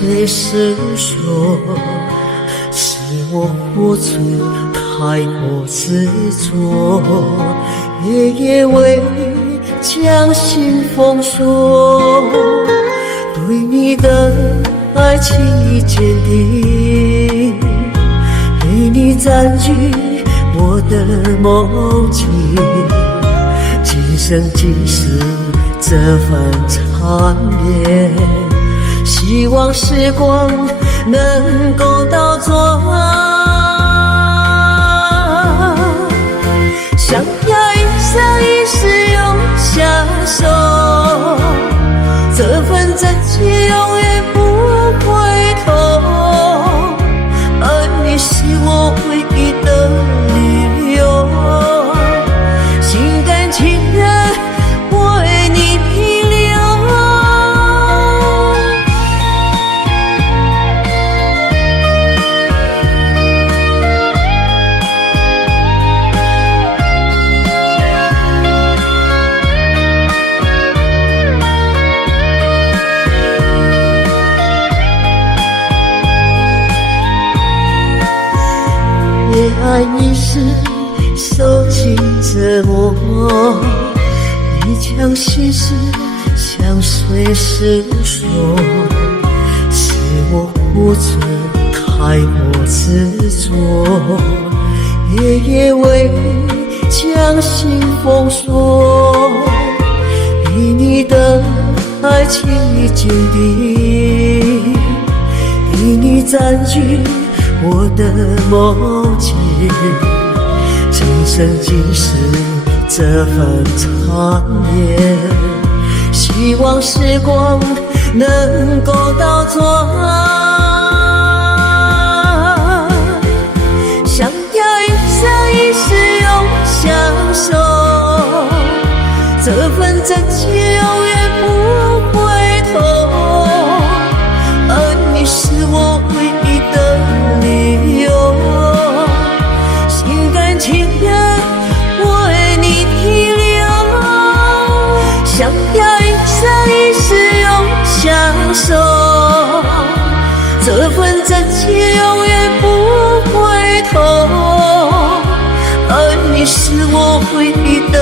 随时说，是我过错太过执着，夜夜为你将心封锁，对你的爱情已坚定，陪你占据我的梦境，今生今世这份缠绵，希望时光能够倒转，想要一生一世永相守，这份真情永远不回头，而你是我唯一的理由，心甘情愿为你停留。也爱你时受尽折磨，你将心事向谁诉说？是我过错太过执着，夜夜为你将心封锁，陪你的爱情已坚定，陪你占据我的梦境，今生今世这份缠绵，希望时光能够倒转，想要一生一世永相守，这份真情永远不回头，而你是我唯一的理由，心甘情愿为你停留，想要一生一世永相守，这份真情永远不回头，而你是我唯一的